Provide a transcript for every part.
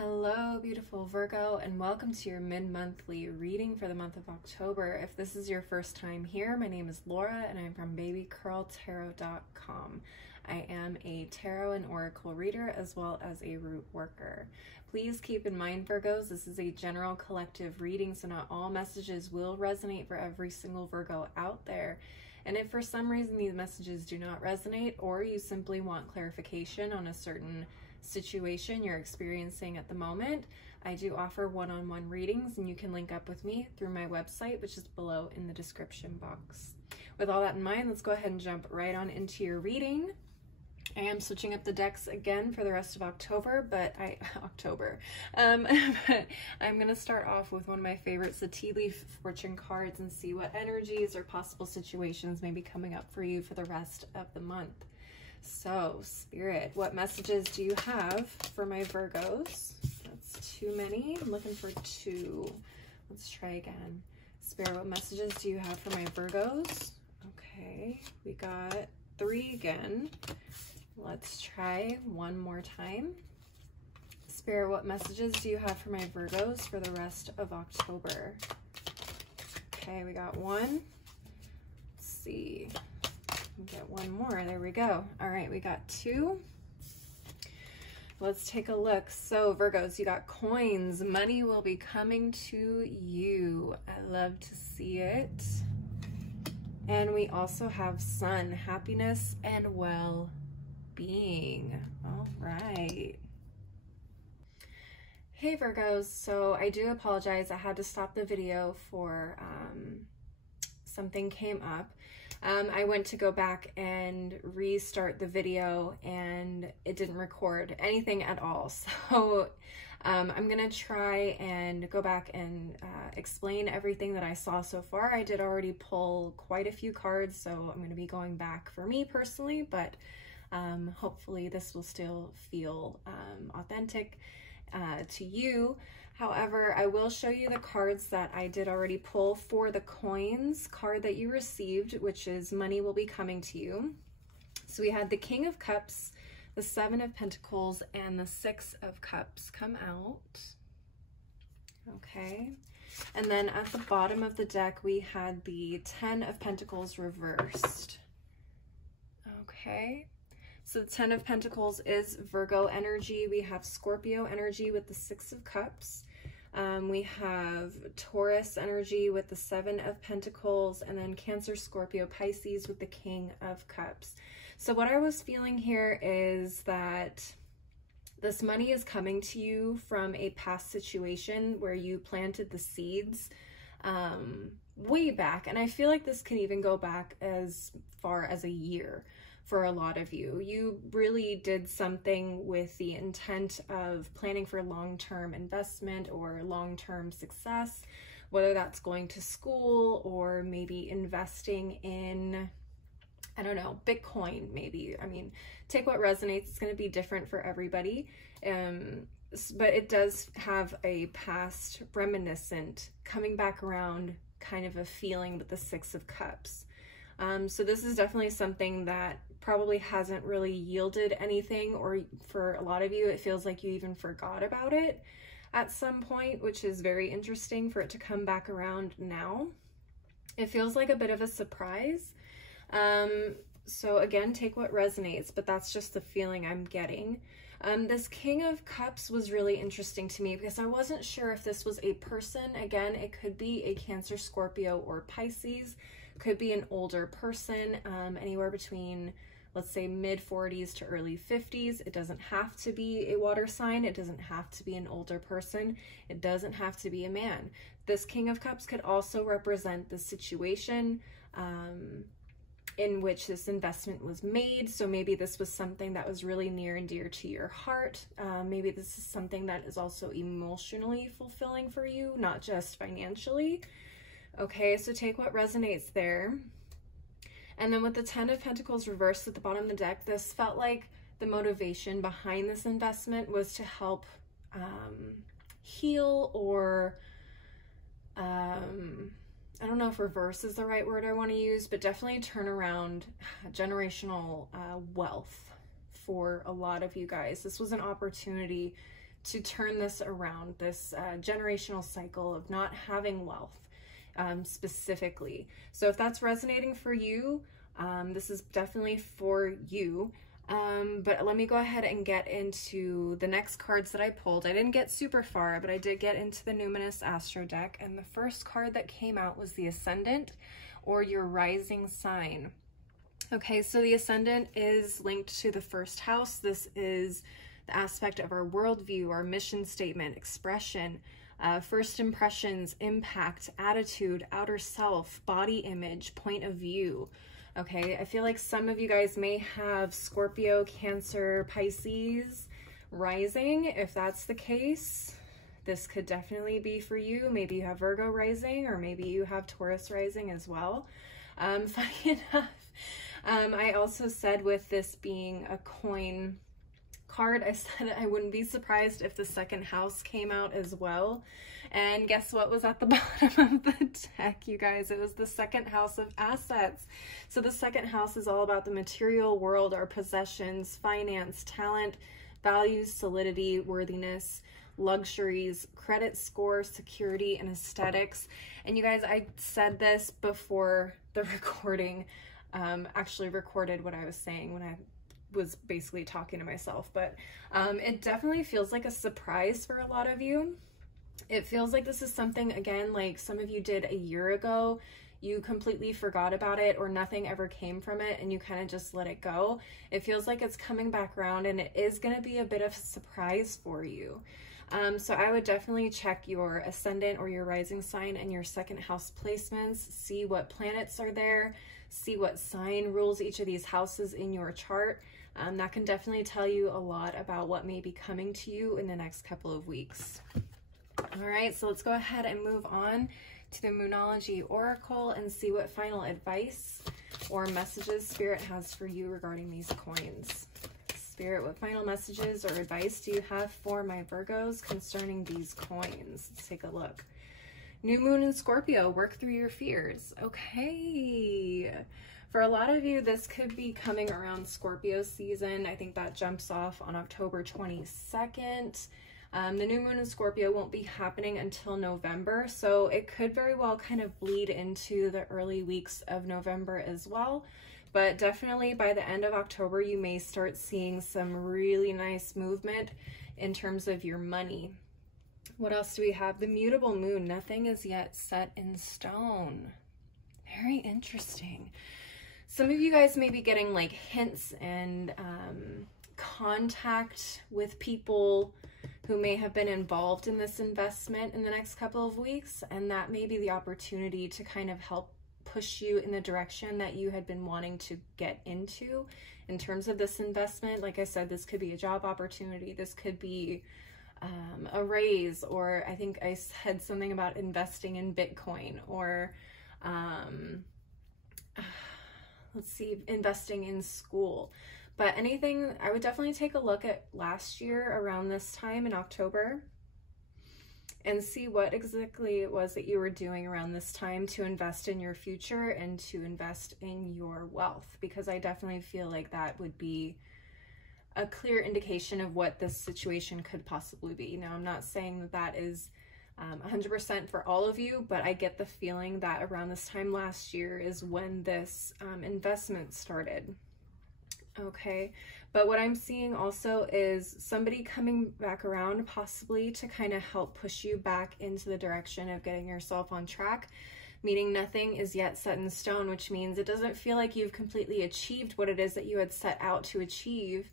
Hello, beautiful Virgo, and welcome to your mid-monthly reading for the month of October. If this is your first time here, my name is Laura, and I'm from babycurltarot.com. I am a tarot and oracle reader as well as a root worker. Please keep in mind, Virgos, this is a general collective reading, so not all messages will resonate for every single Virgo out there. And if for some reason these messages do not resonate, or you simply want clarification on a certain situation you're experiencing at the moment, I do offer one-on-one readings, and you can link up with me through my website, which is below in the description box. With all that in mind, let's go ahead and jump right on into your reading. I am switching up the decks again for the rest of October, but I'm going to start off with one of my favorites, the Tea Leaf Fortune cards, and see what energies or possible situations may be coming up for you for the rest of the month. So, Spirit, what messages do you have for my Virgos? That's too many. I'm looking for two. Let's try again. Spirit, what messages do you have for my Virgos? Okay, we got 3 again. Let's try one more time. Spirit, what messages do you have for my Virgos for the rest of October? Okay, we got 1. Let's see. Get one more. There we go. All right, we got 2. Let's take a look. So Virgos, you got coins. Money will be coming to you. I love to see it. And we also have Sun, happiness and well-being. All right. Hey Virgos, so I do apologize. I had to stop the video for something came up. I went to go back and restart the video and it didn't record anything at all. So I'm going to try and go back and explain everything that I saw so far. I did already pull quite a few cards, so I'm going to be going back for me personally, but hopefully this will still feel authentic to you. However, I will show you the cards that I did already pull for the coins card that you received, which is money will be coming to you. So we had the King of Cups, the 7 of Pentacles, and the 6 of Cups come out. Okay. And then at the bottom of the deck, we had the 10 of Pentacles reversed. Okay. So the 10 of Pentacles is Virgo energy. We have Scorpio energy with the 6 of Cups. We have Taurus energy with the 7 of Pentacles, and then Cancer, Scorpio, Pisces with the King of Cups. So what I was feeling here is that this money is coming to you from a past situation where you planted the seeds way back. And I feel like this can even go back as far as a year. For a lot of you, you really did something with the intent of planning for long-term investment or long-term success, whether that's going to school or maybe investing in, I don't know, Bitcoin maybe. I mean, take what resonates. It's going to be different for everybody. But it does have a past reminiscent coming back around kind of a feeling with the 6 of Cups. So this is definitely something that probably hasn't really yielded anything, or for a lot of you, it feels like you even forgot about it at some point, which is very interesting for it to come back around now. It feels like a bit of a surprise. So again, take what resonates, but that's just the feeling I'm getting. This King of Cups was really interesting to me because I wasn't sure if this was a person. Again, it could be a Cancer, Scorpio, or Pisces. Could be an older person, anywhere between, let's say, mid-40s to early 50s. It doesn't have to be a water sign. It doesn't have to be an older person. It doesn't have to be a man. This King of Cups could also represent the situation in which this investment was made. So maybe this was something that was really near and dear to your heart. Maybe this is something that is also emotionally fulfilling for you, not just financially. Okay, so take what resonates there. And then with the 10 of Pentacles reversed at the bottom of the deck, this felt like the motivation behind this investment was to help heal, or I don't know if reverse is the right word I want to use, but definitely turn around generational wealth for a lot of you guys. This was an opportunity to turn this around, this generational cycle of not having wealth specifically. So if that's resonating for you, this is definitely for you. But let me go ahead and get into the next cards that I pulled. I didn't get super far, but I did get into the Numinous Astro deck, and the first card that came out was the Ascendant, or your rising sign. Okay, so the Ascendant is linked to the first house. This is the aspect of our worldview, our mission statement, expression, first impressions, impact, attitude, outer self, body image, point of view. Okay, I feel like some of you guys may have Scorpio, Cancer, Pisces rising. If that's the case, this could definitely be for you. Maybe you have Virgo rising, or maybe you have Taurus rising as well. Funny enough, I also said with this being a coin card, I said I wouldn't be surprised if the second house came out as well. And guess what was at the bottom of the deck, you guys? It was the second house of assets. So the second house is all about the material world, our possessions, finance, talent, values, solidity, worthiness, luxuries, credit score, security, and aesthetics. And you guys, I said this before the recording, actually recorded what I was saying when I was basically talking to myself, but it definitely feels like a surprise for a lot of you. It feels like this is something, again, like some of you did a year ago. You completely forgot about it, or nothing ever came from it, and you kind of just let it go. It feels like it's coming back around, and it is going to be a bit of a surprise for you. So I would definitely check your ascendant or your rising sign and your second house placements, see what planets are there, see what sign rules each of these houses in your chart. That can definitely tell you a lot about what may be coming to you in the next couple of weeks. All right, so let's go ahead and move on to the Moonology Oracle and see what final advice or messages Spirit has for you regarding these coins. Spirit, what final messages or advice do you have for my Virgos concerning these coins? Let's take a look. New Moon in Scorpio, work through your fears. Okay. For a lot of you, this could be coming around Scorpio season. I think that jumps off on October 22nd. The new moon in Scorpio won't be happening until November, so it could very well kind of bleed into the early weeks of November as well. But definitely by the end of October, you may start seeing some really nice movement in terms of your money. What else do we have? The mutable moon. Nothing is yet set in stone. Very interesting. Some of you guys may be getting like hints and contact with people who may have been involved in this investment in the next couple of weeks, and that may be the opportunity to kind of help push you in the direction that you had been wanting to get into in terms of this investment. Like I said, this could be a job opportunity, this could be a raise, or I think I said something about investing in Bitcoin, or let's see, investing in school. But anything, I would definitely take a look at last year around this time in October and see what exactly it was that you were doing around this time to invest in your future and to invest in your wealth, because I definitely feel like that would be a clear indication of what this situation could possibly be. Now, I'm not saying that that is 100% for all of you, but I get the feeling that around this time last year is when this investment started. Okay, but what I'm seeing also is somebody coming back around possibly to kind of help push you back into the direction of getting yourself on track, meaning nothing is yet set in stone, which means it doesn't feel like you've completely achieved what it is that you had set out to achieve.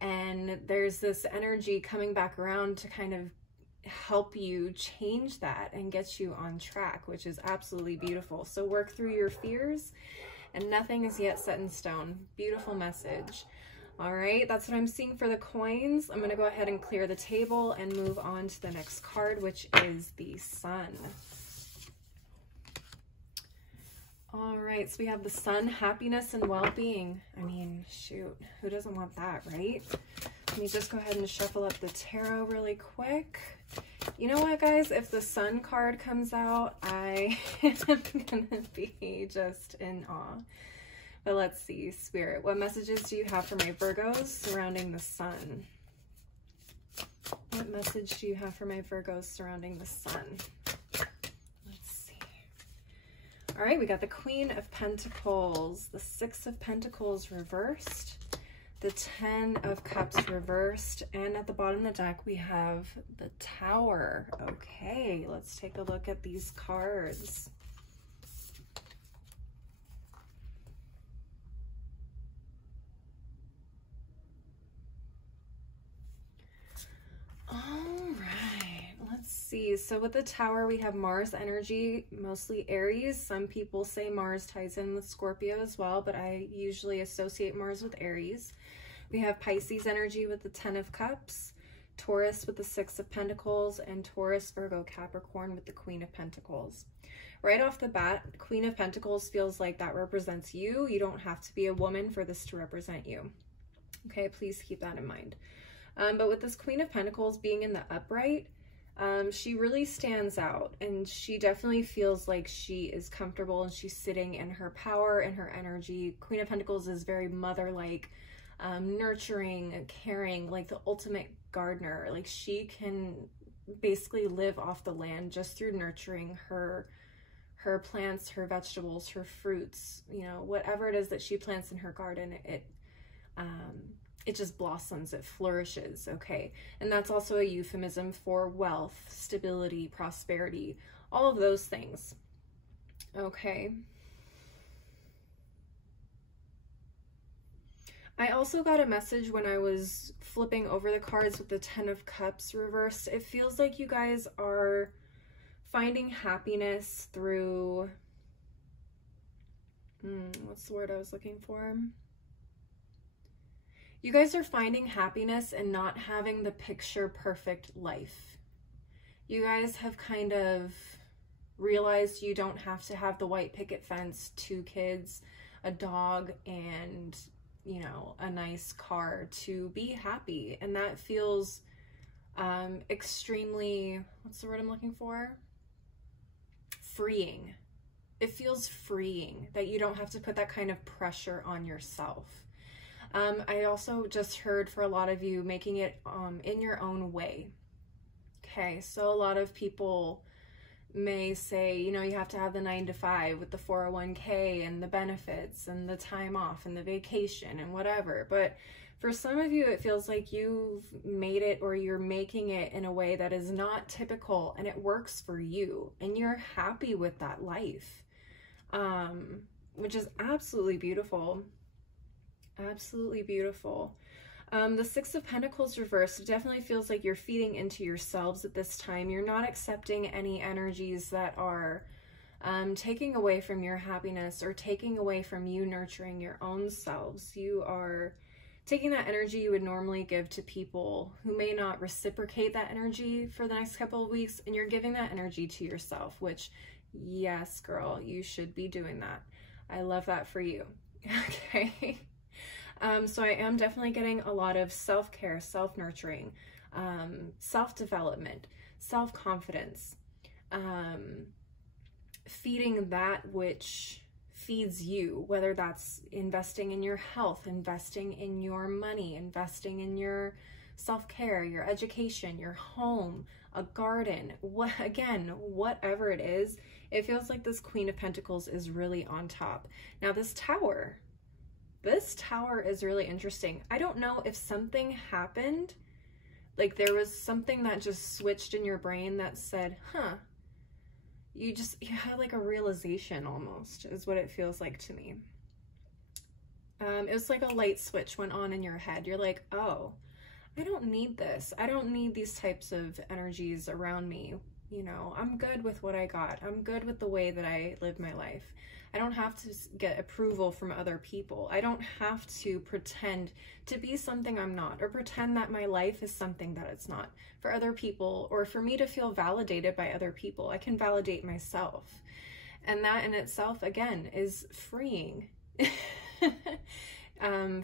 And there's this energy coming back around to kind of help you change that and get you on track, which is absolutely beautiful. So work through your fears, and nothing is yet set in stone. Beautiful message. All right, that's what I'm seeing for the coins. I'm going to go ahead and clear the table and move on to the next card, which is the Sun. All right, so we have the Sun, happiness and well-being. I mean, shoot, who doesn't want that, right? Let me just go ahead and shuffle up the tarot really quick. You know what, guys? If the Sun card comes out, I am going to be just in awe. But let's see, Spirit, what messages do you have for my Virgos surrounding the Sun? What message do you have for my Virgos surrounding the sun? Let's see. All right, we got the Queen of Pentacles, the Six of Pentacles reversed, the 10 of Cups reversed, and at the bottom of the deck we have the Tower. Okay, let's take a look at these cards. All right, let's see. So with the Tower, we have Mars energy, mostly Aries. Some people say Mars ties in with Scorpio as well, but I usually associate Mars with Aries. We have Pisces energy with the 10 of Cups, Taurus with the 6 of Pentacles, and Taurus, Virgo, Capricorn with the Queen of Pentacles. Right off the bat, Queen of Pentacles feels like that represents you. You don't have to be a woman for this to represent you. Okay, please keep that in mind. But with this Queen of Pentacles being in the upright, she really stands out, and she definitely feels like she is comfortable and she's sitting in her power and her energy. Queen of Pentacles is very mother-like, nurturing, caring, like the ultimate gardener. Like she can basically live off the land just through nurturing her plants, her vegetables, her fruits, you know, whatever it is that she plants in her garden, it just blossoms, it flourishes, okay? And that's also a euphemism for wealth, stability, prosperity, all of those things, okay? I also got a message when I was flipping over the cards with the 10 of Cups reversed. It feels like you guys are finding happiness through, what's the word I was looking for? You guys are finding happiness in not having the picture perfect life. You guys have kind of realized you don't have to have the white picket fence, 2 kids, a dog, and, you know, a nice car to be happy. And that feels extremely, what's the word I'm looking for? Freeing. It feels freeing that you don't have to put that kind of pressure on yourself. I also just heard for a lot of you making it in your own way. Okay, so a lot of people may say, you know, you have to have the 9 to 5 with the 401k and the benefits and the time off and the vacation and whatever. But for some of you, it feels like you've made it, or you're making it in a way that is not typical, and it works for you and you're happy with that life, which is absolutely beautiful. Absolutely beautiful. The 6 of Pentacles reversed, it definitely feels like you're feeding into yourselves at this time. You're not accepting any energies that are taking away from your happiness or taking away from you nurturing your own selves. You are taking that energy you would normally give to people who may not reciprocate that energy for the next couple of weeks, and you're giving that energy to yourself, which, yes, girl, you should be doing that. I love that for you. Okay. So I am definitely getting a lot of self-care, self-nurturing, self-development, self-confidence, feeding that which feeds you, whether that's investing in your health, investing in your money, investing in your self-care, your education, your home, a garden, whatever it is. It feels like this Queen of Pentacles is really on top. Now this Tower is really interesting. I don't know if something happened, like there was something that just switched in your brain that said, huh, you had like a realization almost, is what it feels like to me. It was like a light switch went on in your head. You're like, oh, I don't need this. I don't need these types of energies around me. You know, I'm good with what I got. I'm good with the way that I live my life. I don't have to get approval from other people. I don't have to pretend to be something I'm not, or pretend that my life is something that it's not for other people, or for me to feel validated by other people. I can validate myself. And that in itself, again, is freeing.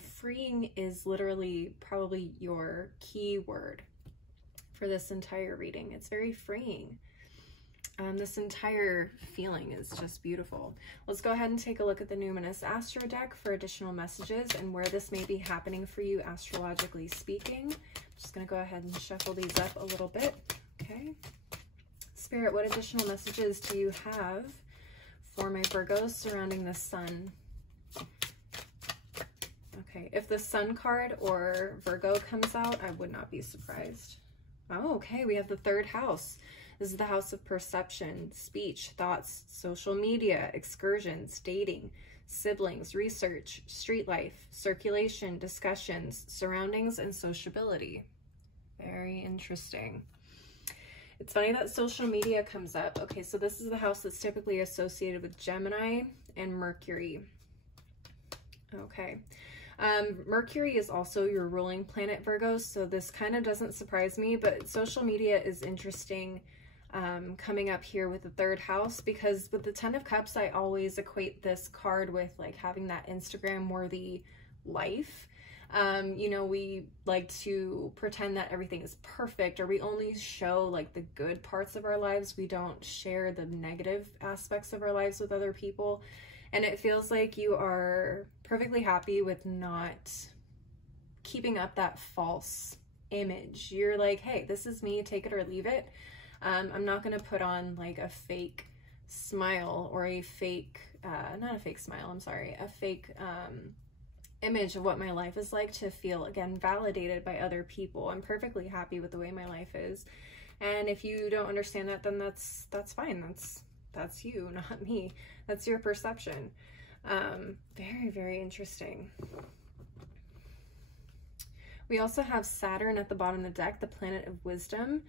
Freeing is literally probably your key word for this entire reading. It's very freeing. This entire feeling is just beautiful. Let's go ahead and take a look at the Numinous Astro deck for additional messages and where this may be happening for you astrologically speaking. I'm just going to go ahead and shuffle these up a little bit. Okay. Spirit, what additional messages do you have for my Virgos surrounding the sun? Okay, if the Sun card or Virgo comes out, I would not be surprised. Oh, okay, we have the 3rd house. This is the house of perception, speech, thoughts, social media, excursions, dating, siblings, research, street life, circulation, discussions, surroundings, and sociability. Very interesting. It's funny that social media comes up. Okay, so this is the house that's typically associated with Gemini and Mercury. Okay. Mercury is also your ruling planet, Virgos, so this kind of doesn't surprise me, but social media is interesting coming up here with the 3rd house, because with the 10 of Cups, I always equate this card with like having that Instagram worthy life. You know, we like to pretend that everything is perfect, or we only show like the good parts of our lives. We don't share the negative aspects of our lives with other people. And it feels like you are perfectly happy with not keeping up that false image. You're like, hey, this is me, take it or leave it. I'm not going to put on like a fake smile or a fake, not a fake smile, I'm sorry, a fake image of what my life is like to feel, again, validated by other people. I'm perfectly happy with the way my life is. And if you don't understand that, then that's fine. That's you, not me. That's your perception. Very, very interesting. We also have Saturn at the bottom of the deck, the planet of wisdom,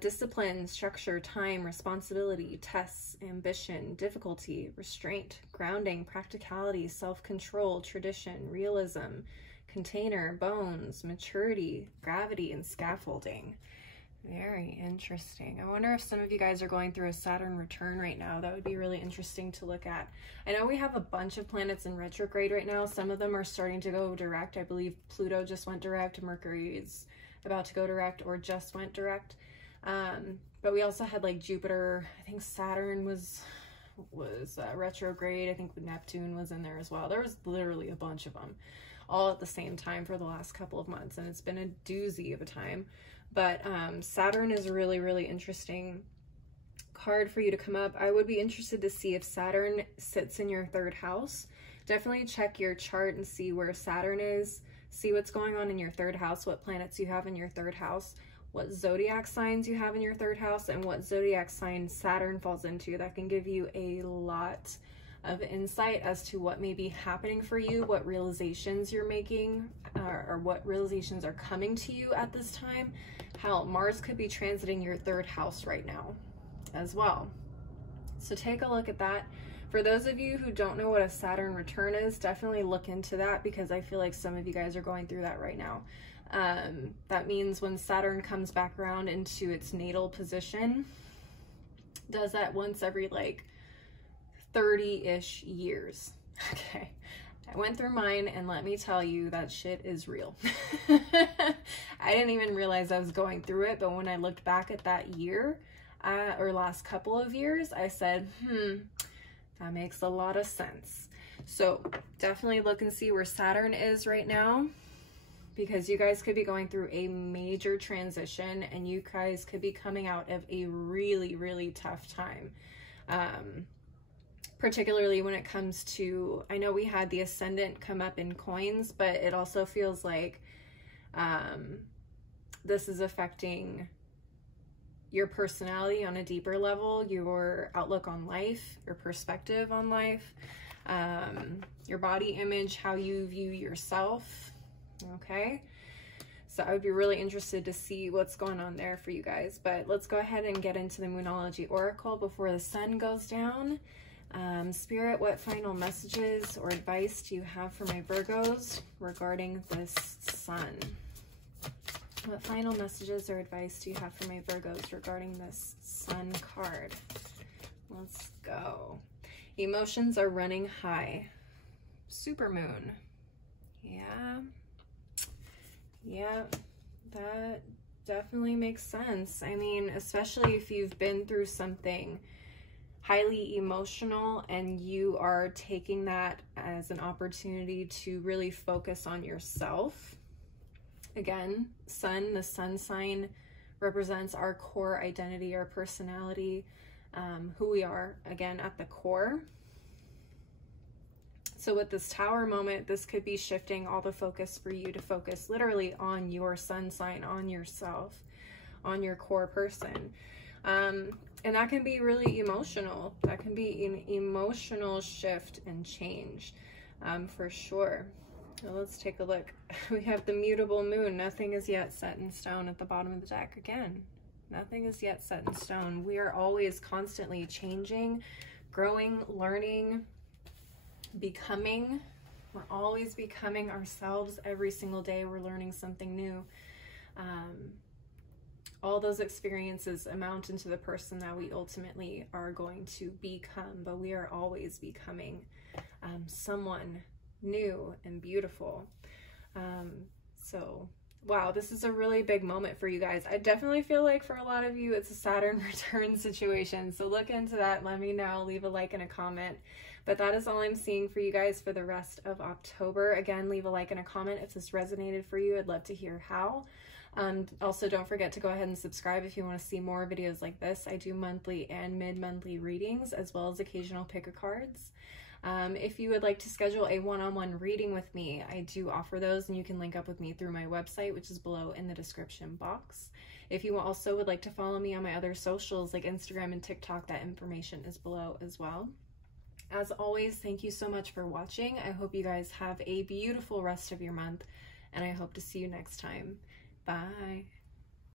discipline, structure, time, responsibility, tests, ambition, difficulty, restraint, grounding, practicality, self-control, tradition, realism, container, bones, maturity, gravity, and scaffolding. Very interesting. I wonder if some of you guys are going through a Saturn return right now. That would be really interesting to look at. I know we have a bunch of planets in retrograde right now. Some of them are starting to go direct. I believe Pluto just went direct. Mercury is about to go direct or just went direct. But we also had like Jupiter. I think Saturn was retrograde. I think Neptune was in there as well. There was literally a bunch of them all at the same time for the last couple of months, and it's been a doozy of a time. But Saturn is a really, really interesting card for you to come up. I would be interested to see if Saturn sits in your 3rd house. Definitely check your chart and see where Saturn is. See what's going on in your 3rd house, what planets you have in your 3rd house, what zodiac signs you have in your 3rd house, and what zodiac sign Saturn falls into. That can give you a lot of insight as to what may be happening for you, what realizations you're making, or what realizations are coming to you at this time. How Mars could be transiting your 3rd house right now as well. So take a look at that. For those of you who don't know what a Saturn return is, definitely look into that, because I feel like some of you guys are going through that right now. That means when Saturn comes back around into its natal position, does that once every like 30-ish years. Okay, I went through mine, and let me tell you, that shit is real. I didn't even realize I was going through it, but when I looked back at that year, or last couple of years, I said, that makes a lot of sense. So definitely look and see where Saturn is right now, because you guys could be going through a major transition, and you guys could be coming out of a really, really tough time. Particularly when it comes to, I know we had the ascendant come up in coins, but it also feels like this is affecting your personality on a deeper level, your outlook on life, your perspective on life, your body image, how you view yourself. Okay, so I would be really interested to see what's going on there for you guys. But let's go ahead and get into the Moonology Oracle before the sun goes down. Spirit, what final messages or advice do you have for my Virgos regarding this sun? What final messages or advice do you have for my Virgos regarding this sun card? Let's go. Emotions are running high. Supermoon. Yeah, that definitely makes sense. I mean, especially if you've been through something highly emotional and you are taking that as an opportunity to really focus on yourself. Again, sun, the sun sign represents our core identity, our personality, who we are, again, at the core. So with this Tower moment, this could be shifting all the focus for you to focus literally on your sun sign, on yourself, on your core person. And that can be really emotional. That can be an emotional shift and change, for sure. Now let's take a look. We have the mutable moon. Nothing is yet set in stone at the bottom of the deck. Again, nothing is yet set in stone. We are always constantly changing, growing, learning, becoming. We're always becoming ourselves every single day. We're learning something new. All those experiences amount into the person that we ultimately are going to become, but we are always becoming someone new and beautiful. So wow, this is a really big moment for you guys. I definitely feel like for a lot of you it's a Saturn return situation, so look into that. Let me know, leave a like and a comment. But that is all I'm seeing for you guys for the rest of October. Again, leave a like and a comment if this resonated for you. I'd love to hear how. Also, don't forget to go ahead and subscribe if you want to see more videos like this. I do monthly and mid-monthly readings, as well as occasional pick-a-cards. If you would like to schedule a one-on-one reading with me, I do offer those, and you can link up with me through my website, which is below in the description box. If you also would like to follow me on my other socials like Instagram and TikTok, that information is below as well. As always, thank you so much for watching. I hope you guys have a beautiful rest of your month, and I hope to see you next time. Bye.